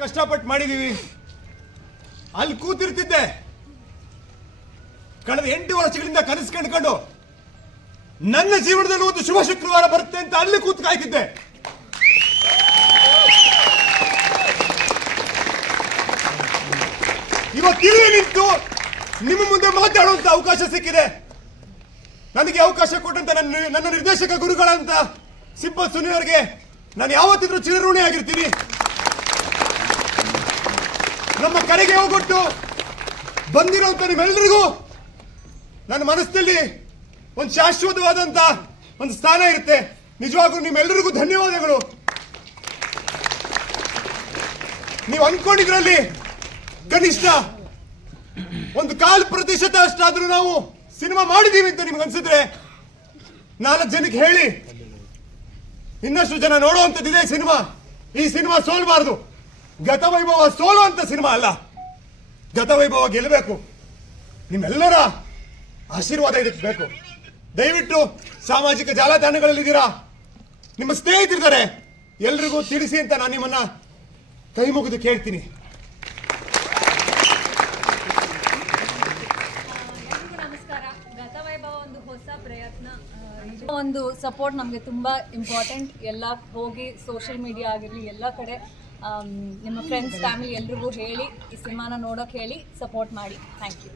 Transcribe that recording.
ಕಷ್ಟಪಟ್ಟು ಮಾಡಿದೀವಿ. ಅಲ್ಲಿ ಕೂತಿರ್ತಿದ್ದೆ, ಕಳೆದ 8 ವರ್ಷಗಳಿಂದ ಕನಸು ಕಂಡುಕೊಂಡು ನನ್ನ ಜೀವನದಲ್ಲಿ ಒಂದು ಶುಭ ಶುಕ್ರವಾರ ಬರುತ್ತೆ ಅಂತ ಅಲ್ಲಿ ಕೂತು ಕಾಯ್ತಿದ್ದೆ. ಇವತ್ತಿಲ್ಲಿ ನಿಂತು ನಿಮ್ಮ ಮುಂದೆ ಮಾತಾಡುವಂತ ಅವಕಾಶ ಸಿಕ್ಕಿದೆ. ನನಗೆ ಅವಕಾಶ ಕೊಟ್ಟಂತ ನನ್ನ ನಿರ್ದೇಶಕ ಗುರುಗಳಂತ ಸಿಂಪಲ್ ಸುನಿ ಅವರಿಗೆ ನಾನು ಯಾವತ್ತಿದ್ರೂ ಚಿರಋಣಿ ಆಗಿರ್ತೀನಿ. ನಮ್ಮ ಕರೆಗೆ ಹೋಗೊಟ್ಟು ಬಂದಿರೋಂಥ ನಿಮ್ಮೆಲ್ಲರಿಗೂ ನನ್ನ ಮನಸ್ಸಿನಲ್ಲಿ ಒಂದು ಶಾಶ್ವತವಾದಂತ ಒಂದು ಸ್ಥಾನ ಇರುತ್ತೆ. ನಿಜವಾಗ್ಲೂ ನಿಮ್ಮೆಲ್ಲರಿಗೂ ಧನ್ಯವಾದಗಳು. ನೀವು ಅಂದ್ಕೊಂಡಿದ್ರಲ್ಲಿ ಕನಿಷ್ಠ 1% ಅಷ್ಟಾದ್ರೂ ನಾವು ಸಿನಿಮಾ ಮಾಡಿದೀವಿ ಅಂತ ನಿಮ್ಗೆ ಅನ್ಸಿದ್ರೆ 4 ಜನಕ್ಕೆ ಹೇಳಿ. ಇನ್ನಷ್ಟು ಜನ ನೋಡುವಂಥದ್ದಿದೆ ಸಿನಿಮಾ. ಈ ಸಿನಿಮಾ ಸೋಲ್ಬಾರ್ದು. ಗತವೈಭವ ಸೋಲುವಂತ ಸಿನಿಮಾ ಅಲ್ಲ, ಗತವೈಭವ ಗೆಲ್ಲಬೇಕು. ನಿಮ್ಮೆಲ್ಲರ ಆಶೀರ್ವಾದ ಇದಕ್ಕೆ ಬೇಕು. ದಯವಿಟ್ಟು ಸಾಮಾಜಿಕ ಜಾಲತಾಣಗಳಲ್ಲಿದ್ದೀರಾ, ನಿಮ್ಮ ಸ್ನೇಹಿತರಿದ್ದಾರೆ, ಎಲ್ರಿಗೂ ತಿಳಿಸಿ ಅಂತ ನಾನು ನಿಮ್ಮನ್ನ ಕೈ ಮುಗಿದು ಕೇಳ್ತೀನಿ. ನಮಸ್ಕಾರ. ಗತವೈಭವ ಒಂದು ಹೊಸ ಪ್ರಯತ್ನ, ಒಂದು ಸಪೋರ್ಟ್ ನಮಗೆ ತುಂಬಾ ಇಂಪಾರ್ಟೆಂಟ್. ಎಲ್ಲ ಹೋಗಿ ಸೋಷಿಯಲ್ ಮೀಡಿಯಾ ಆಗಿರಲಿ ಎಲ್ಲ ಕಡೆ ನಿಮ್ಮ ಫ್ರೆಂಡ್ಸ್ ಫ್ಯಾಮಿಲಿ ಎಲ್ರಿಗೂ ಹೇಳಿ ಈ ಸಿನಿಮಾನ ನೋಡೋಕೆ ಹೇಳಿ ಸಪೋರ್ಟ್ ಮಾಡಿ. Thank you.